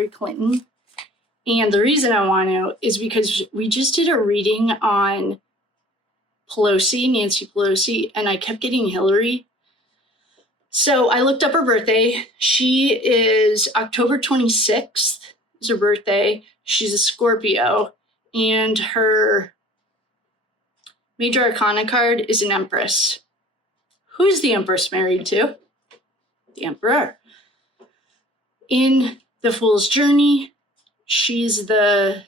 Hillary Clinton. And the reason I want to is because we just did a reading on Pelosi, Nancy Pelosi, and I kept getting Hillary. So I looked up her birthday. She is October 26th is her birthday. She's a Scorpio, and her major arcana card is an Empress. Who is the Empress married to? The Emperor. In the Fool's Journey, she's the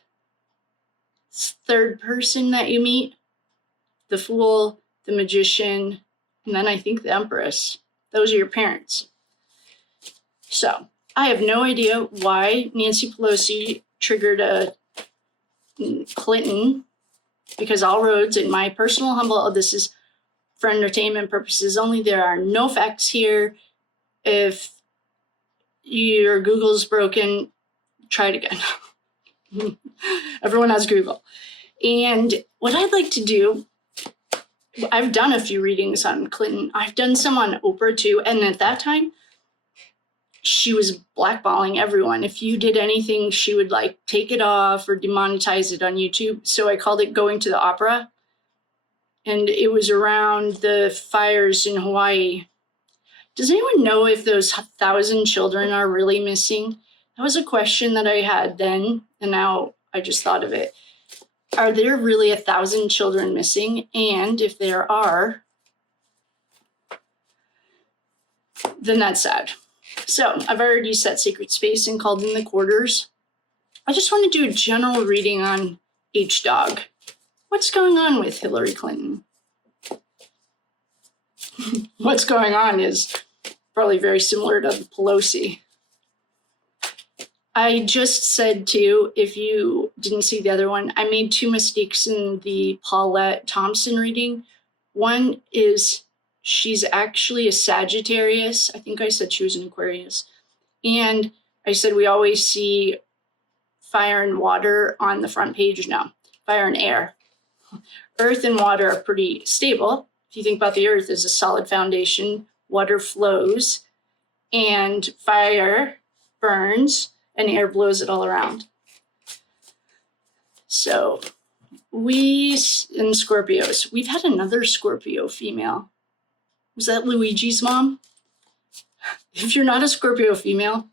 third person that you meet. The Fool, the Magician, and then I think the Empress. Those are your parents. So I have no idea why Nancy Pelosi triggered a Clinton, because all roads, in my personal humble, this is for entertainment purposes only. There are no facts here. If your Google's broken, try it again. Everyone has Google. And what I'd like to do, I've done a few readings on Clinton. I've done some on Oprah too. And at that time, she was blackballing everyone. If you did anything, she would like take it off or demonetize it on YouTube. So I called it Going to the Opera. And it was around the fires in Hawaii. Does anyone know if those 1,000 children are really missing? That was a question that I had then, and now I just thought of it. Are there really 1,000 children missing? And if there are, then that's sad. So I've already set sacred space and called in the quarters. I just want to do a general reading on H-Dog. What's going on with Hillary Clinton? What's going on is probably very similar to Pelosi. I just said too, if you didn't see the other one, I made two mistakes in the Paulette Thompson reading. One is she's actually a Sagittarius. I think I said she was an Aquarius. And I said we always see fire and water on the front page. No, fire and air. Earth and water are pretty stable. If you think about the earth as a solid foundation, water flows, and fire burns, and air blows it all around. So we, in Scorpios, we've had another Scorpio female. Was that Luigi's mom? If you're not a Scorpio female,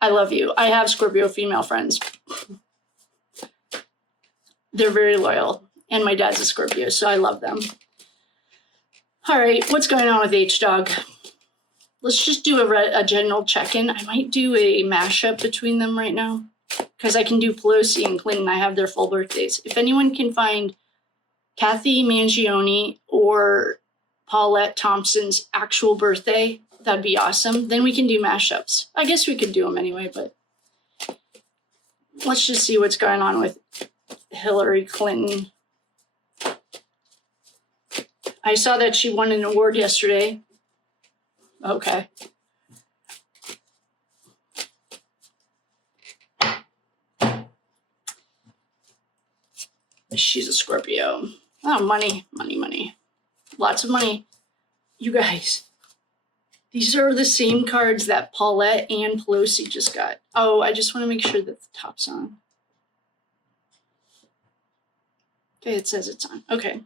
I love you. I have Scorpio female friends. They're very loyal. And my dad's a Scorpio, so I love them. All right, what's going on with H-Dog? Let's just do a general check-in. I might do a mashup between them right now, because I can do Pelosi and Clinton. I have their full birthdays. If anyone can find Kathy Mangione or Paulette Thompson's actual birthday, that'd be awesome. Then we can do mashups. I guess we could do them anyway, but let's just see what's going on with Hillary Clinton. I saw that she won an award yesterday. Okay. She's a Scorpio. Oh, money, money, money. Lots of money. You guys, these are the same cards that Paulette and Pelosi just got. Oh, I just want to make sure that the top's on. Okay, it says it's on. Okay.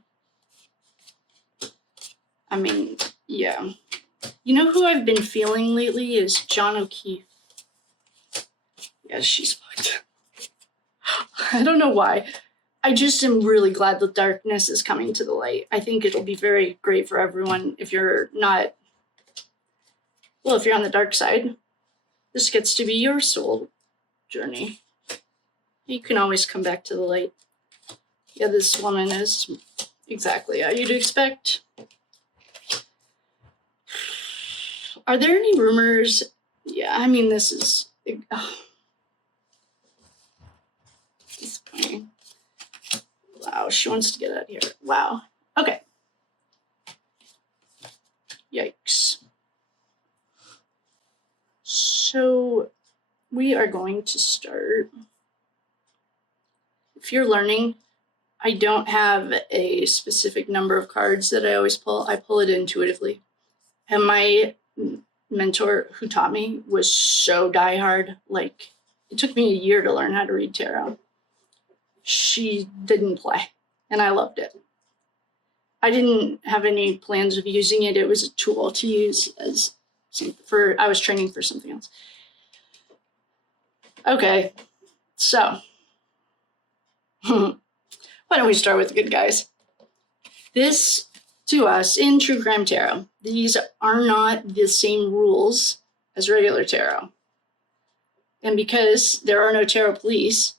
I mean, yeah. You know who I've been feeling lately is John O'Keefe. Yeah, she's fucked. I don't know why. I just am really glad the darkness is coming to the light. I think it'll be very great for everyone if you're not, well, if you're on the dark side. This gets to be your soul journey. You can always come back to the light. Yeah, this woman is exactly how you'd expect. Are there any rumors? Yeah, I mean, this is disappointing. Wow, she wants to get out of here. Wow. Okay. Yikes. So we are going to start. If you're learning, I don't have a specific number of cards that I always pull. I pull it intuitively. And my mentor who taught me was so diehard. Like, it took me a year to learn how to read tarot. She didn't play, and I loved it. I didn't have any plans of using it. It was a tool to use as I was training for something else. Okay, so why don't we start with the good guys? This, to us, in True Crime Tarot, these are not the same rules as regular tarot. And because there are no tarot police,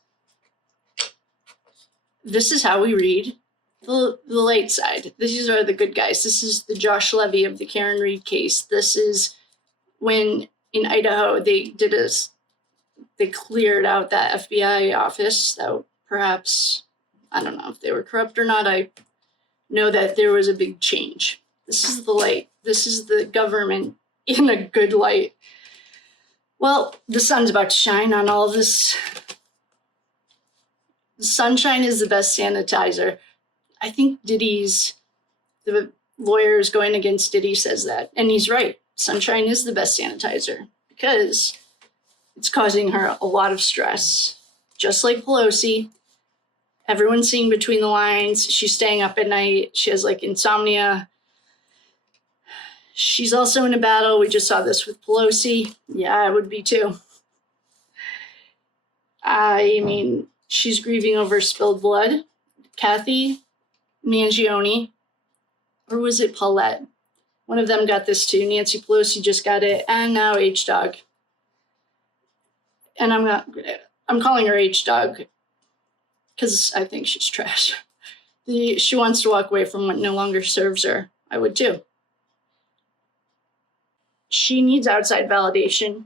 this is how we read the light side. These are the good guys. This is the Josh Levy of the Karen Reed case. This is when in Idaho they cleared out that FBI office that perhaps, I don't know if they were corrupt or not. I know that there was a big change. This is the light. This is the government in a good light. Well, the sun's about to shine on all of this. The sunshine is the best sanitizer. I think the lawyer is going against Diddy says that. And he's right. Sunshine is the best sanitizer because it's causing her a lot of stress. Just like Pelosi. Everyone's seeing between the lines. She's staying up at night. She has like insomnia. She's also in a battle. We just saw this with Pelosi. Yeah, I would be too. I mean, she's grieving over spilled blood. Kathy Mangione, or was it Paulette? One of them got this too. Nancy Pelosi just got it, and now H-Dog. And I'm calling her H-Dog because I think she's trash. She wants to walk away from what no longer serves her. I would too. She needs outside validation.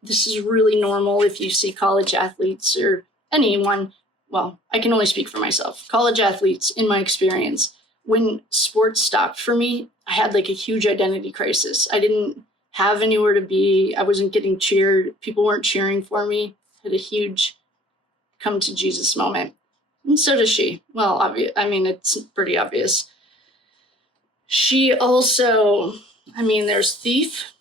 This is really normal if you see college athletes or anyone. Well, I can only speak for myself. College athletes, in my experience, when sports stopped for me, I had like a huge identity crisis. I didn't have anywhere to be. I wasn't getting cheered. People weren't cheering for me. I had a huge come to Jesus moment. And so does she. Well, it's pretty obvious. She also, there's Thief.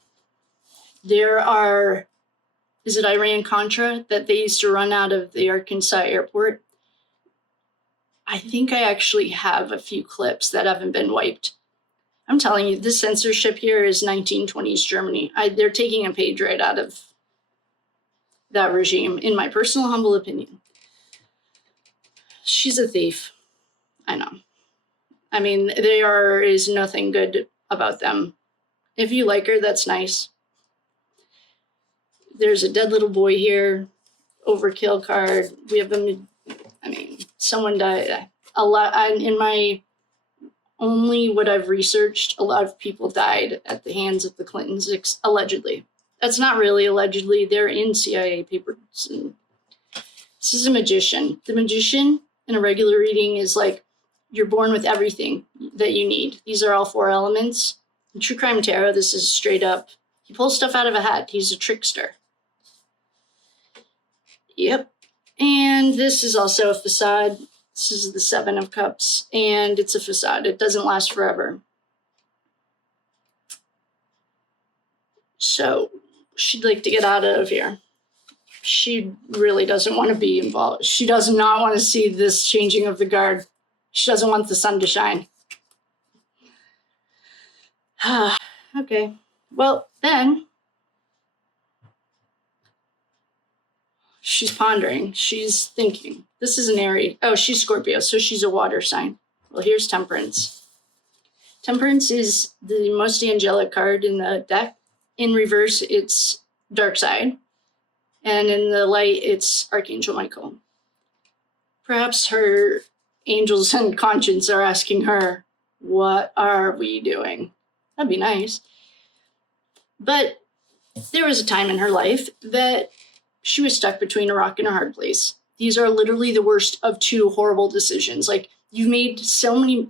Is it Iran-Contra that they used to run out of the Arkansas airport? I think I actually have a few clips that haven't been wiped. I'm telling you, this censorship here is 1920s Germany. They're taking a page right out of that regime, in my personal humble opinion. She's a thief. I know. There is nothing good about them. If you like her, that's nice. There's a dead little boy here. Overkill card. We have them. Someone died. A lot. What I've researched, a lot of people died at the hands of the Clintons, allegedly. That's not really allegedly. They're in CIA papers. And this is a magician. The magician in a regular reading is like, you're born with everything that you need. These are all 4 elements. In True Crime Tarot, this is straight up. He pulls stuff out of a hat. He's a trickster. Yep. And this is also a facade. This is the 7 of Cups, and it's a facade. It doesn't last forever. So she'd like to get out of here. She really doesn't want to be involved. She does not want to see this changing of the guard. She doesn't want the sun to shine. Okay. Well, then she's pondering. She's thinking. This is an Aries. Oh, she's Scorpio, so she's a water sign. Well, here's Temperance. Temperance is the most angelic card in the deck. In reverse, it's Dark Side. And in the light, it's Archangel Michael. Perhaps her angels and conscience are asking her, what are we doing? That'd be nice. But there was a time in her life that she was stuck between a rock and a hard place. These are literally the worst of 2 horrible decisions. Like, you've made so many,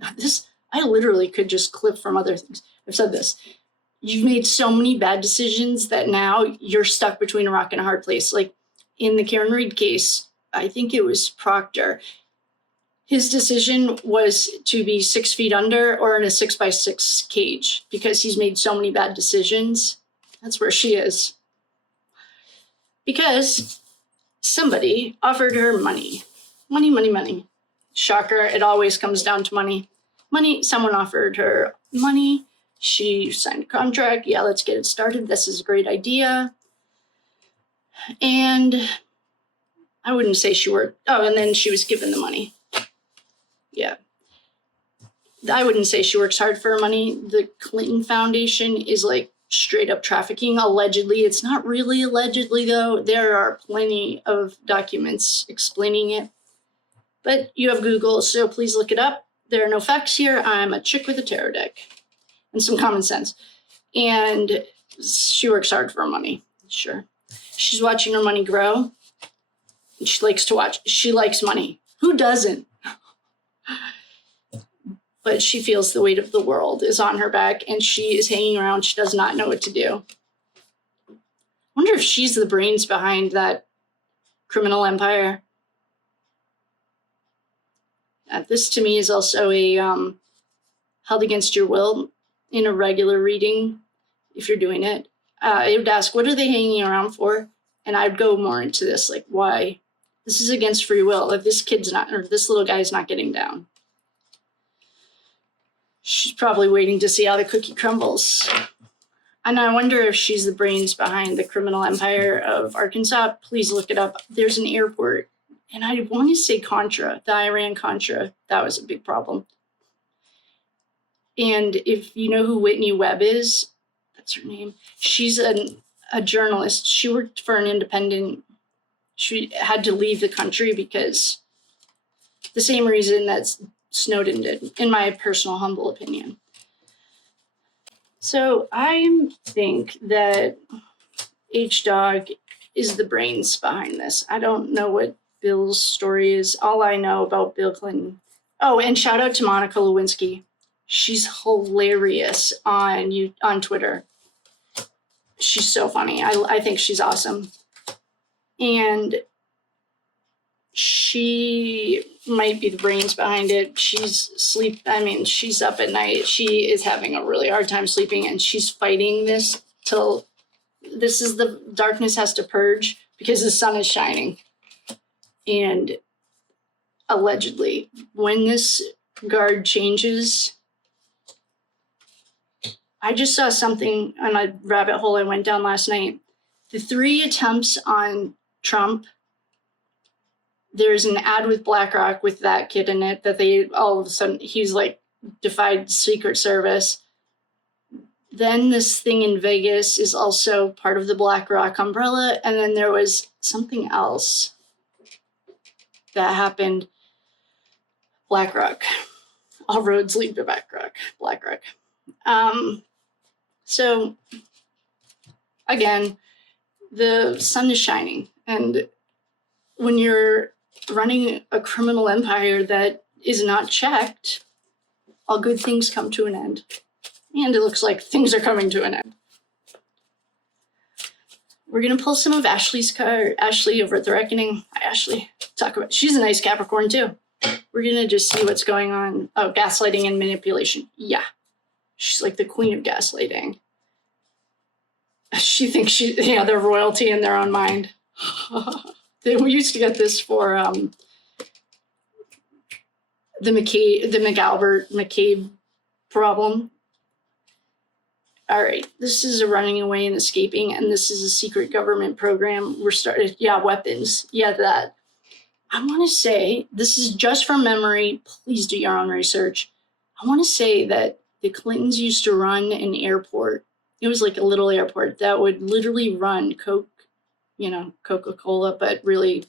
I literally could just clip from other things. I've said this. You've made so many bad decisions that now you're stuck between a rock and a hard place. Like in the Karen Reed case, I think it was Proctor. His decision was to be 6 feet under or in a 6x6 cage because he's made so many bad decisions. That's where she is. Because somebody offered her money. Money, money, money. Shocker, it always comes down to money. Money, someone offered her money. She signed a contract. Yeah, let's get it started. This is a great idea. And I wouldn't say she worked. Oh, and then she was given the money. Yeah. I wouldn't say she works hard for her money. The Clinton Foundation is like straight up trafficking, allegedly. It's not really allegedly, though. There are plenty of documents explaining it. But you have Google, so please look it up. There are no facts here. I'm a chick with a tarot deck and some common sense. And she works hard for her money, sure. She's watching her money grow. She likes to watch. She likes money. Who doesn't? But she feels the weight of the world is on her back, and she is hanging around. She does not know what to do. I wonder if she's the brains behind that criminal empire. This, to me, is also a held against your will in a regular reading, if you're doing it. I would ask, what are they hanging around for? And I'd go more into this, like, why? This is against free will. If this kid's not, or this little guy's not getting down. She's probably waiting to see how the cookie crumbles. And I wonder if she's the brains behind the criminal empire of Arkansas. Please look it up. There's an airport. And I want to say Contra, the Iran-Contra. That was a big problem. And if you know who Whitney Webb is, that's her name. She's a journalist. She worked for an independent. She had to leave the country because the same reason that Snowden did, in my personal humble opinion. So I think that H-Dog is the brains behind this. I don't know what Bill's story is. All I know about Bill Clinton. Oh, and shout out to Monica Lewinsky. She's hilarious on Twitter. She's so funny. I think she's awesome. And she might be the brains behind it. She's up at night. She is having a really hard time sleeping, and she's fighting this till the darkness has to purge because the sun is shining. And allegedly, when this guard changes, I just saw something on a rabbit hole I went down last night. The 3 attempts on Trump, there's an ad with BlackRock with that kid in it that they all of a sudden, he's like defied Secret Service. Then this thing in Vegas is also part of the BlackRock umbrella. And then there was something else that happened. BlackRock. All roads lead to BlackRock. So again, the sun is shining. And when you're running a criminal empire that is not checked, all good things come to an end. And it looks like things are coming to an end. We're going to pull some of Ashley's card. Ashley over at The Reckoning. Hi, Ashley. She's a nice Capricorn, too. We're going to just see what's going on. Oh, gaslighting and manipulation. Yeah. She's like the queen of gaslighting. She thinks they're royalty in their own mind. We used to get this for the McCabe problem. All right, this is a running away and escaping, and this is a secret government program. Weapons. Yeah, that. I want to say, this is just from memory. Please do your own research. I want to say that the Clintons used to run an airport. It was like a little airport that would literally run Coca-Cola, but really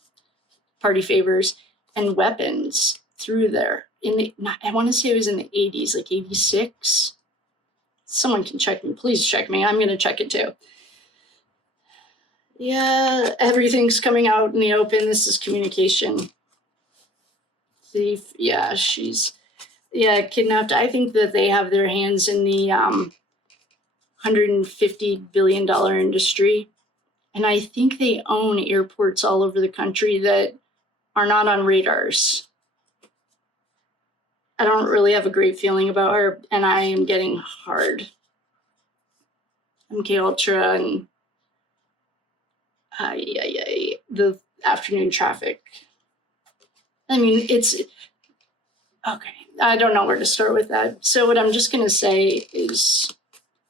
party favors and weapons through there. I want to say it was in the 80s, like 86. Someone can check me. Please check me. I'm going to check it too. Yeah, everything's coming out in the open. This is communication. Thief. Yeah, she's kidnapped. I think that they have their hands in the $150 billion industry. And I think they own airports all over the country that are not on radars. I don't really have a great feeling about her, and I am getting hard. MK Ultra and the afternoon traffic. I mean, it's okay. I don't know where to start with that. So what I'm just going to say is,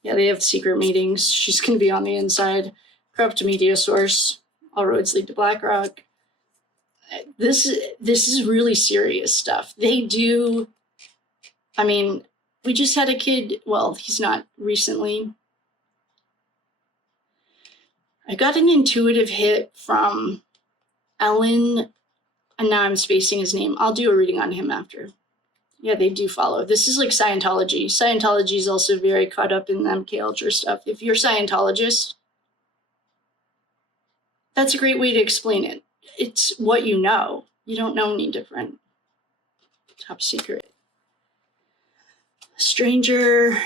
yeah, they have secret meetings. She's going to be on the inside. Corrupt media source. All roads lead to BlackRock. This is really serious stuff. They do. I mean, we just had a kid. Well, he's not recently. I got an intuitive hit from Ellen, and now I'm spacing his name. I'll do a reading on him after. Yeah, they do follow. This is like Scientology. Scientology is also very caught up in the MK Ultra stuff. If you're a Scientologist, that's a great way to explain it. It's what you know. You don't know any different. Top secret. Stranger,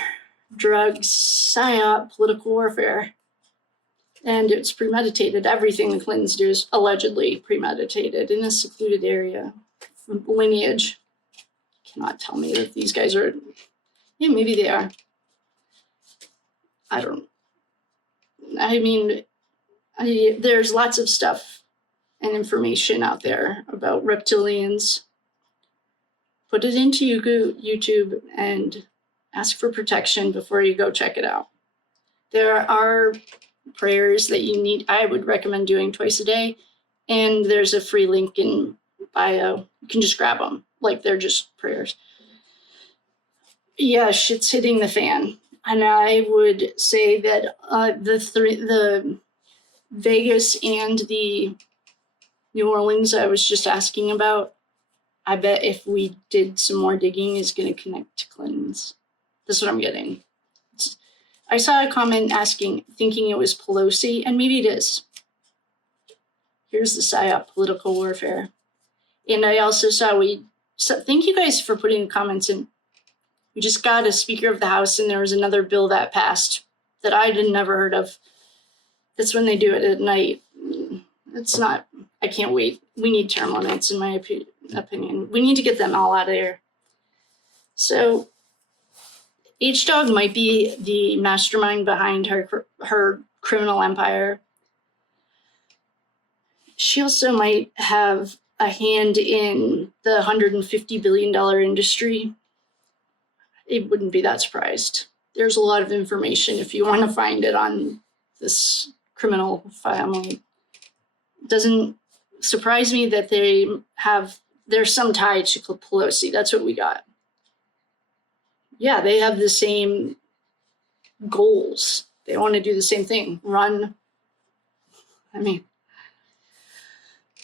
drugs, psyop, political warfare. And it's premeditated. Everything the Clintons do is allegedly premeditated in a secluded area. Lineage. Cannot tell me that these guys are, yeah, maybe they are. I mean, there's lots of stuff and information out there about reptilians. Put it into YouTube and ask for protection before you go check it out. There are prayers that you need. I would recommend doing twice a day. And there's a free link in bio. You can just grab them. Like they're just prayers. Yeah, shit's hitting the fan. And I would say that the Vegas and the New Orleans I was just asking about, I bet if we did some more digging is going to connect to Clintons. That's what I'm getting. I saw a comment thinking it was Pelosi, and maybe it is. Here's the PSYOP, political warfare. And I also saw thank you guys for putting comments in. We just got a Speaker of the House, and there was another bill that passed that I had never heard of. That's when they do it at night. It's not, I can't wait. We need term limits, in my opinion. We need to get them all out of here. So, H-Dog might be the mastermind behind her criminal empire. She also might have a hand in the $150 billion industry. It wouldn't be that surprised. There's a lot of information if you want to find it on this criminal family. It doesn't surprise me that there's some tie to Pelosi. That's what we got. Yeah, they have the same goals. They want to do the same thing.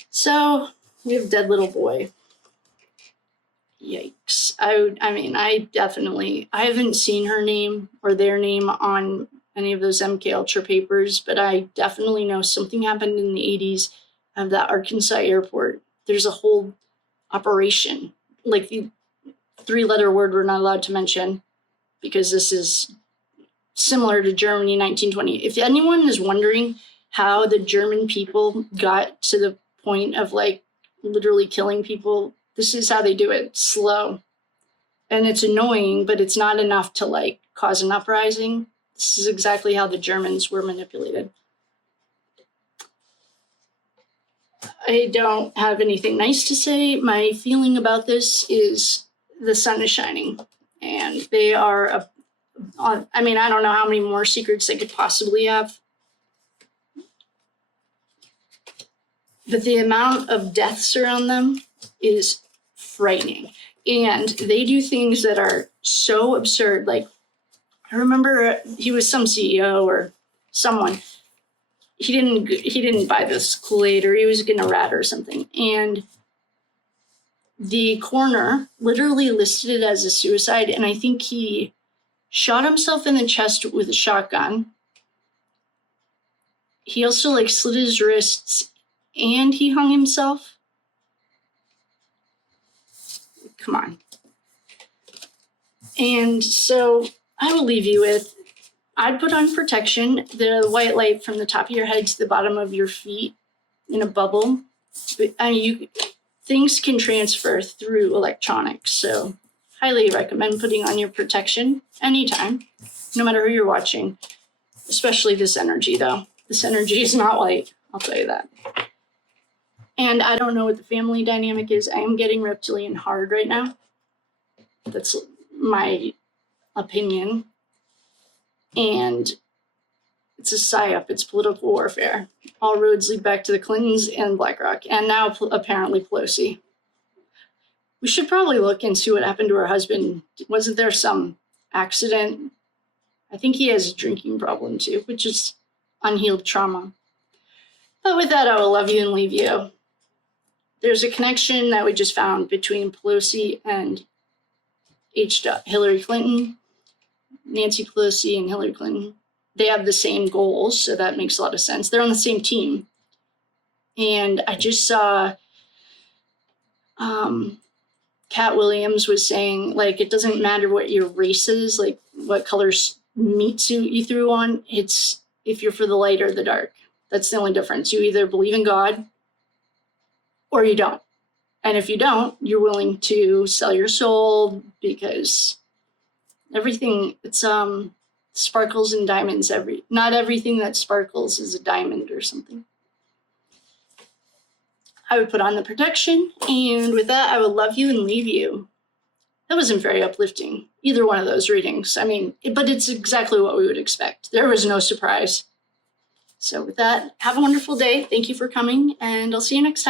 So we have Dead Little Boy. Yikes. I haven't seen her name or their name on any of those MK Ultra papers, but I definitely know something happened in the 80s at that Arkansas airport. There's a whole operation, like the 3-letter word we're not allowed to mention, because this is similar to Germany 1920. If anyone is wondering how the German people got to the point of like literally killing people, this is how they do it. Slow. And it's annoying, but it's not enough to like cause an uprising. This is exactly how the Germans were manipulated. I don't have anything nice to say. My feeling about this is the sun is shining, and they are, I don't know how many more secrets they could possibly have. But the amount of deaths around them is frightening. And they do things that are so absurd. Like, I remember he was some CEO or someone. He didn't buy this Kool-Aid, or he was getting a rat or something. And the coroner literally listed it as a suicide. And I think he shot himself in the chest with a shotgun. He also like slit his wrists and he hung himself. Come on. And so I will leave you with, I'd put on protection, the white light from the top of your head to the bottom of your feet in a bubble. But, things can transfer through electronics, so highly recommend putting on your protection anytime, no matter who you're watching. Especially this energy, though. This energy is not light, I'll tell you that. And I don't know what the family dynamic is. I am getting reptilian hard right now. That's my opinion. And it's a psyop. It's political warfare. All roads lead back to the Clintons and BlackRock. And now apparently Pelosi. We should probably look and see what happened to her husband. Wasn't there some accident? I think he has a drinking problem too, which is unhealed trauma. But with that, I will love you and leave you. There's a connection that we just found between Pelosi and Hillary Clinton. Nancy Pelosi and Hillary Clinton. They have the same goals, so that makes a lot of sense. They're on the same team. And I just saw Cat Williams was saying, like, it doesn't matter what your race is, like what colors meat suit you threw on. It's if you're for the light or the dark. That's the only difference. You either believe in God or you don't. And if you don't, you're willing to sell your soul because everything, it's sparkles and diamonds. Not everything that sparkles is a diamond or something. I would put on the protection, and with that, I will love you and leave you. That wasn't very uplifting, either one of those readings. I mean, but it's exactly what we would expect. There was no surprise. So with that, have a wonderful day. Thank you for coming, and I'll see you next time.